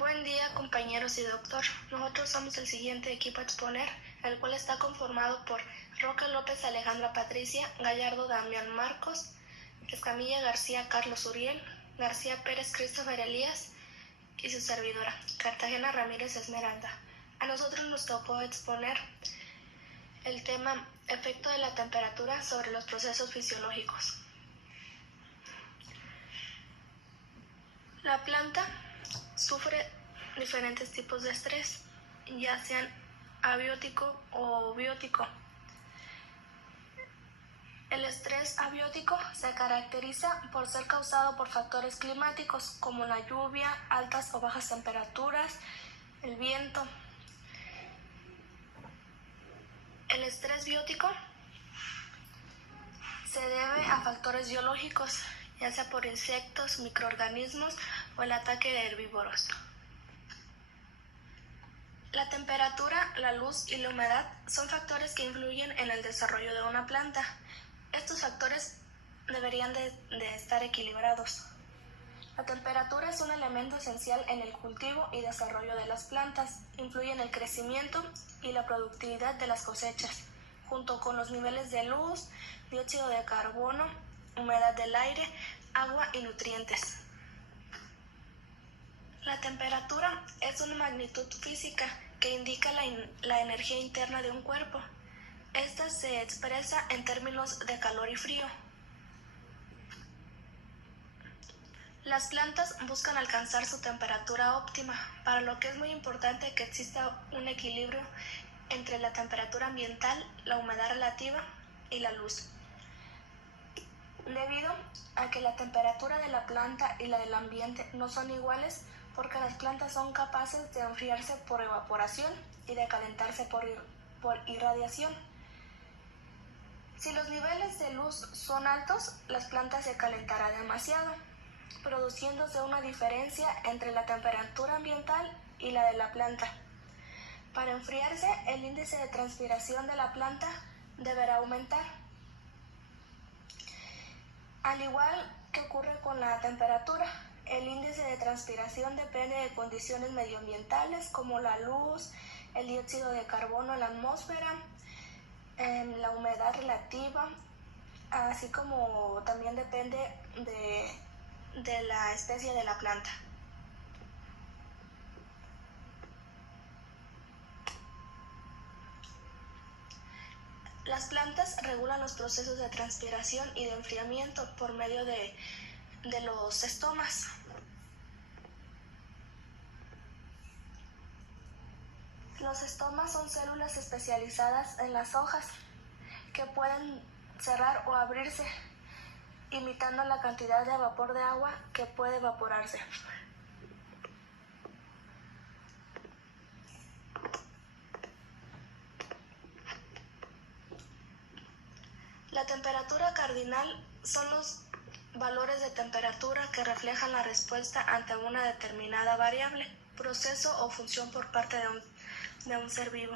Buen día, compañeros y doctor. Nosotros somos el siguiente equipo a exponer, el cual está conformado por Roca López Alejandra Patricia, Gallardo Damián Marcos, Escamilla García Carlos Uriel, García Pérez Christopher Elías y su servidora, Cartagena Ramírez Esmeralda. A nosotros nos tocó exponer el tema efecto de la temperatura sobre los procesos fisiológicos. La planta sufre diferentes tipos de estrés, ya sean abiótico o biótico. El estrés abiótico se caracteriza por ser causado por factores climáticos como la lluvia, altas o bajas temperaturas, el viento. El estrés biótico se debe a factores biológicos, ya sea por insectos, microorganismos o el ataque de herbívoros. La temperatura, la luz y la humedad son factores que influyen en el desarrollo de una planta. Estos factores deberían de estar equilibrados. La temperatura es un elemento esencial en el cultivo y desarrollo de las plantas. Influye en el crecimiento y la productividad de las cosechas, junto con los niveles de luz, dióxido de carbono, humedad del aire, agua y nutrientes. La temperatura es una magnitud física que indica la energía interna de un cuerpo. Esta se expresa en términos de calor y frío. Las plantas buscan alcanzar su temperatura óptima, para lo que es muy importante que exista un equilibrio entre la temperatura ambiental, la humedad relativa y la luz. Debido a que la temperatura de la planta y la del ambiente no son iguales, porque las plantas son capaces de enfriarse por evaporación y de calentarse por irradiación. Si los niveles de luz son altos, las plantas se calentarán demasiado, produciéndose una diferencia entre la temperatura ambiental y la de la planta. Para enfriarse, el índice de transpiración de la planta deberá aumentar. Al igual que ocurre con la temperatura, el índice de transpiración depende de condiciones medioambientales como la luz, el dióxido de carbono en la atmósfera, la humedad relativa, así como también depende de la especie de la planta. Las plantas regulan los procesos de transpiración y de enfriamiento por medio de los estomas. Los estomas son células especializadas en las hojas que pueden cerrar o abrirse, imitando la cantidad de vapor de agua que puede evaporarse. La temperatura cardinal son los valores de temperatura que reflejan la respuesta ante una determinada variable, proceso o función por parte de un ser vivo.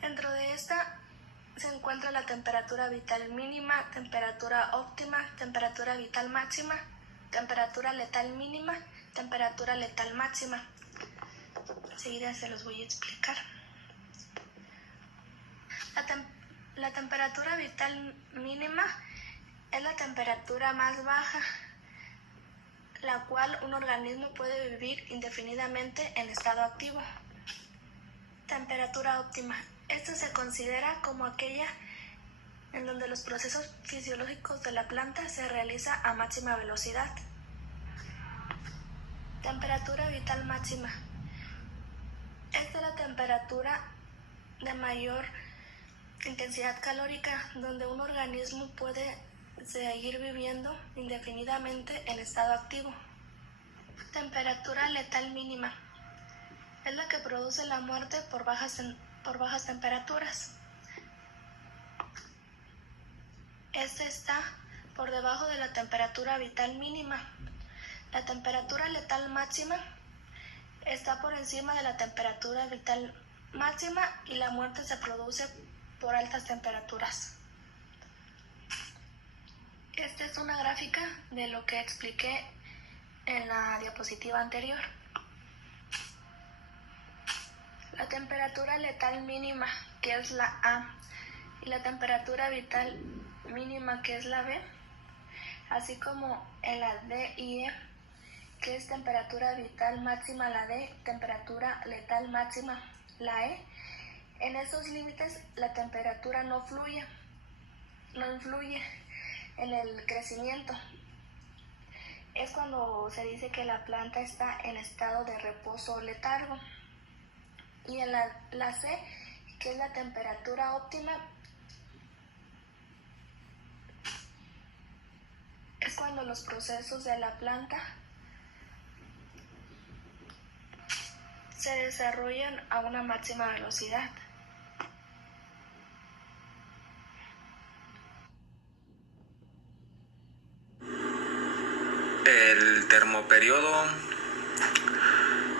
Dentro de esta se encuentra la temperatura vital mínima, temperatura óptima, temperatura vital máxima, temperatura letal mínima, temperatura letal máxima. Enseguida se los voy a explicar. La temperatura vital mínima es la temperatura más baja, la cual un organismo puede vivir indefinidamente en estado activo. Temperatura óptima. Esta se considera como aquella en donde los procesos fisiológicos de la planta se realizan a máxima velocidad. Temperatura vital máxima. Esta es la temperatura de mayor intensidad calórica, donde un organismo puede seguir viviendo indefinidamente en estado activo. Temperatura letal mínima. Es la que produce la muerte por bajas temperaturas. Esta está por debajo de la temperatura vital mínima. La temperatura letal máxima está por encima de la temperatura vital máxima y la muerte se produce por altas temperaturas. Esta es una gráfica de lo que expliqué en la diapositiva anterior. La temperatura letal mínima, que es la A, y la temperatura vital mínima, que es la B, así como en la D y E, que es temperatura vital máxima la D, temperatura letal máxima la E. En estos límites la temperatura no influye en el crecimiento. Es cuando se dice que la planta está en estado de reposo o letargo. Y en la C, que es la temperatura óptima, es cuando los procesos de la planta se desarrollan a una máxima velocidad. El termoperiodo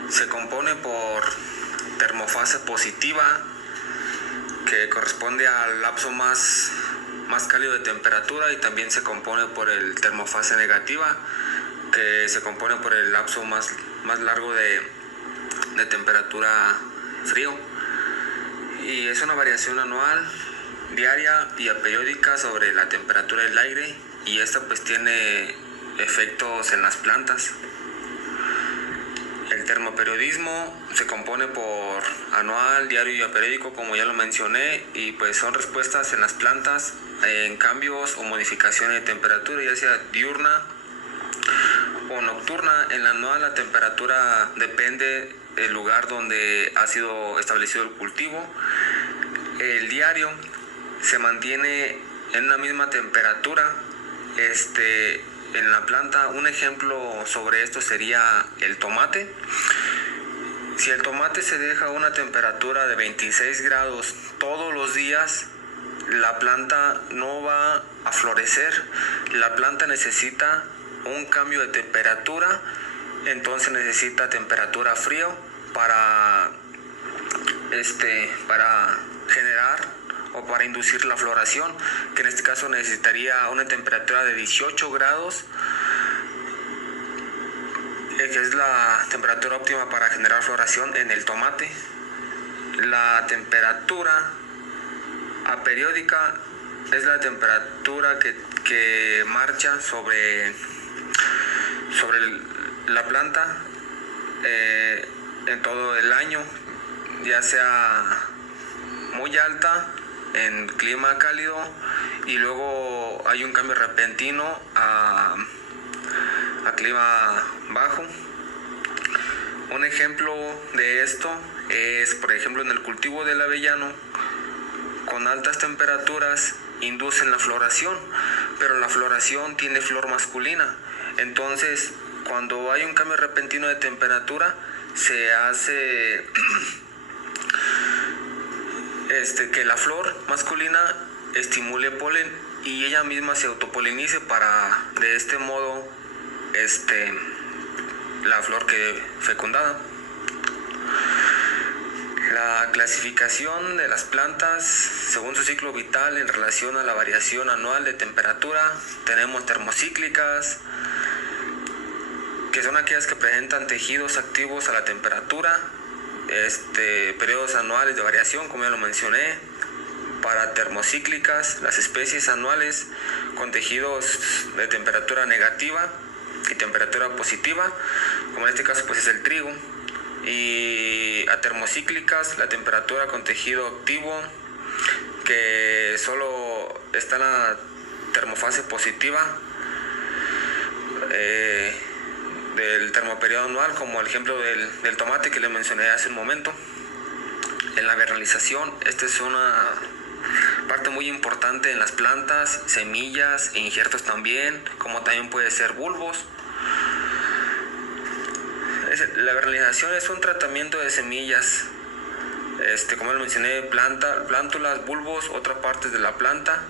se compone por termofase positiva, que corresponde al lapso más cálido de temperatura, y también se compone por el termofase negativa, que se compone por el lapso más largo de temperatura frío, y es una variación anual, diaria y aperiódica sobre la temperatura del aire, y esta pues tiene efectos en las plantas. El termoperiodismo se compone por anual, diario y aperiódico, como ya lo mencioné, y pues son respuestas en las plantas en cambios o modificaciones de temperatura, ya sea diurna o nocturna. En la anual la temperatura depende del lugar donde ha sido establecido el cultivo. El diario se mantiene en una misma temperatura en la planta. Un ejemplo sobre esto sería el tomate. Si el tomate se deja a una temperatura de 26 grados todos los días, la planta no va a florecer. La planta necesita un cambio de temperatura, entonces necesita temperatura frío para generar o para inducir la floración, que en este caso necesitaría una temperatura de 18 grados, que es la temperatura óptima para generar floración en el tomate. La temperatura aperiódica es la temperatura que marcha sobre la planta en todo el año, ya sea muy alta en clima cálido y luego hay un cambio repentino a clima bajo. Un ejemplo de esto es, por ejemplo, en el cultivo del avellano, con altas temperaturas inducen la floración, pero la floración tiene flor masculina. Entonces, cuando hay un cambio repentino de temperatura, se hace que la flor masculina estimule polen y ella misma se autopolinice para de este modo la flor que fecundada. La clasificación de las plantas según su ciclo vital en relación a la variación anual de temperatura: tenemos termocíclicas, que son aquellas que presentan tejidos activos a la temperatura, periodos anuales de variación, como ya lo mencioné. Para termocíclicas, las especies anuales con tejidos de temperatura negativa y temperatura positiva, como en este caso pues es el trigo. Y a termocíclicas, la temperatura con tejido activo, que solo está en la termofase positiva del termoperiodo anual, como el ejemplo del tomate que le mencioné hace un momento. En la vernalización, esta es una parte muy importante en las plantas, semillas e injertos también, como también puede ser bulbos. La vernalización es un tratamiento de semillas, como lo mencioné, plántulas, bulbos, otras partes de la planta,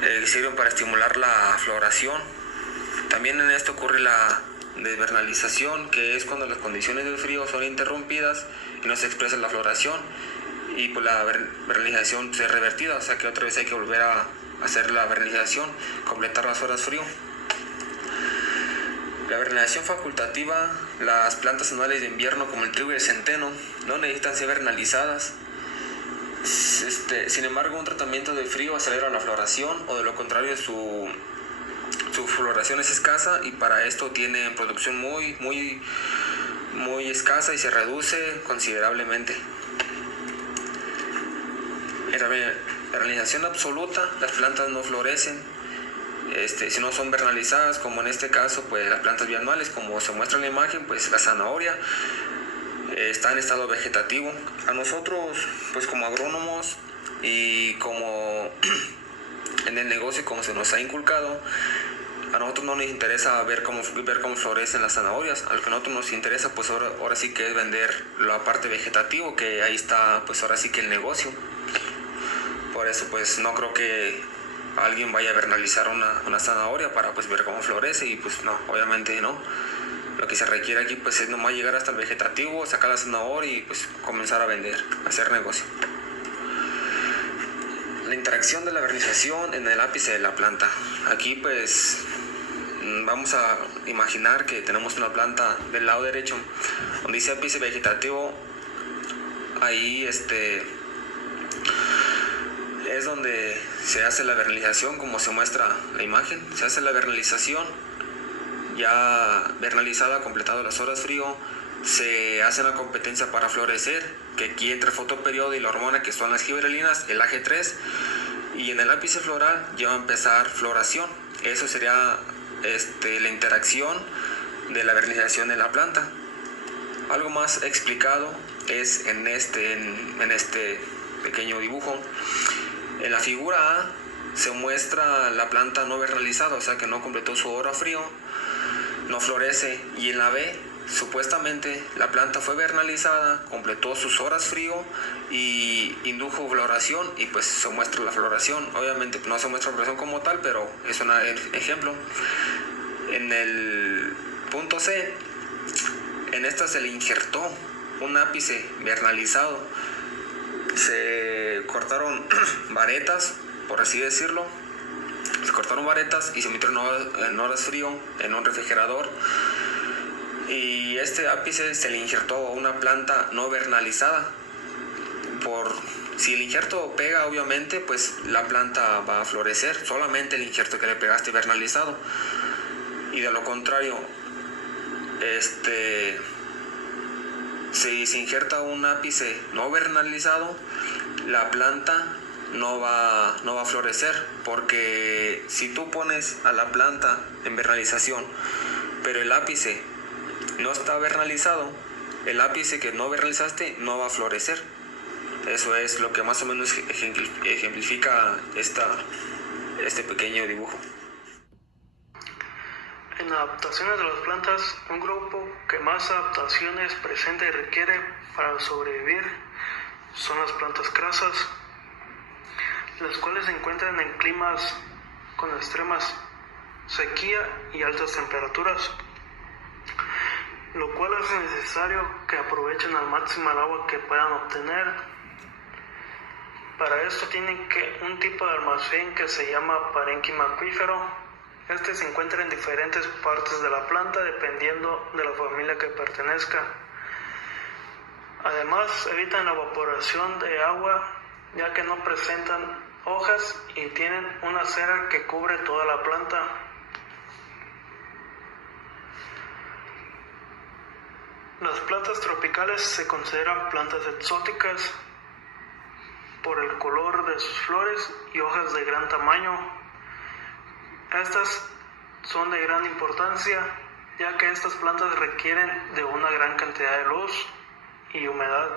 que sirven para estimular la floración. También en esto ocurre la desvernalización, que es cuando las condiciones del frío son interrumpidas y no se expresa la floración, y pues la vernalización es revertida, o sea que otra vez hay que volver a hacer la vernalización, completar las horas frío. La la vernalización facultativa, las plantas anuales de invierno como el trigo y el centeno no necesitan ser vernalizadas. Sin embargo, un tratamiento de frío acelera la floración, o de lo contrario su floración es escasa, y para esto tienen producción muy escasa y se reduce considerablemente. En la vernalización absoluta, las plantas no florecen si no son vernalizadas, como en este caso pues las plantas bianuales, como se muestra en la imagen, pues la zanahoria está en estado vegetativo. A nosotros pues como agrónomos y como en el negocio, como se nos ha inculcado, a nosotros no nos interesa ver cómo florecen las zanahorias. A lo que a nosotros nos interesa pues ahora sí que es vender la parte vegetativa, que ahí está pues ahora sí que el negocio. Por eso pues no creo que alguien vaya a vernalizar una zanahoria para pues ver cómo florece, y pues no, obviamente no. Lo que se requiere aquí pues es nomás llegar hasta el vegetativo, sacar la zanahoria y pues comenzar a vender, hacer negocio. La interacción de la vernalización en el ápice de la planta. Aquí pues vamos a imaginar que tenemos una planta del lado derecho donde dice ápice vegetativo. Ahí es donde se hace la vernalización, como se muestra la imagen. Se hace la vernalización, ya vernalizada, completado las horas frío, se hace una competencia para florecer, que aquí entra el fotoperiodo y la hormona, que son las giberelinas, el AG3, y en el ápice floral ya va a empezar floración. Eso sería la interacción de la vernalización en la planta. Algo más explicado es en este pequeño dibujo. En la figura A se muestra la planta no vernalizada, o sea que no completó su hora frío, no florece. Y en la B, supuestamente la planta fue vernalizada, completó sus horas frío y indujo floración, y pues se muestra la floración. Obviamente no se muestra la floración como tal, pero es un ejemplo. En el punto C, en esta se le injertó un ápice vernalizado. Se cortaron varetas, por así decirlo. Se cortaron varetas y se metieron en horas frío en un refrigerador. Y este ápice se le injertó a una planta no vernalizada. Si el injerto pega, obviamente, pues la planta va a florecer. Solamente el injerto que le pegaste vernalizado. Y de lo contrario, si se injerta un ápice no vernalizado, la planta no va a florecer, porque si tú pones a la planta en vernalización, pero el ápice no está vernalizado, el ápice que no vernalizaste no va a florecer. Eso es lo que más o menos ejemplifica este pequeño dibujo. En adaptaciones de las plantas, un grupo que más adaptaciones presenta y requiere para sobrevivir son las plantas crasas, las cuales se encuentran en climas con extremas sequía y altas temperaturas, lo cual hace necesario que aprovechen al máximo el agua que puedan obtener. Para esto tienen un tipo de almacén que se llama parénquima acuífero. Este se encuentra en diferentes partes de la planta dependiendo de la familia que pertenezca. Además, evitan la evaporación de agua, ya que no presentan hojas y tienen una cera que cubre toda la planta. Las plantas tropicales se consideran plantas exóticas por el color de sus flores y hojas de gran tamaño. Estas son de gran importancia, ya que estas plantas requieren de una gran cantidad de luz y humedad.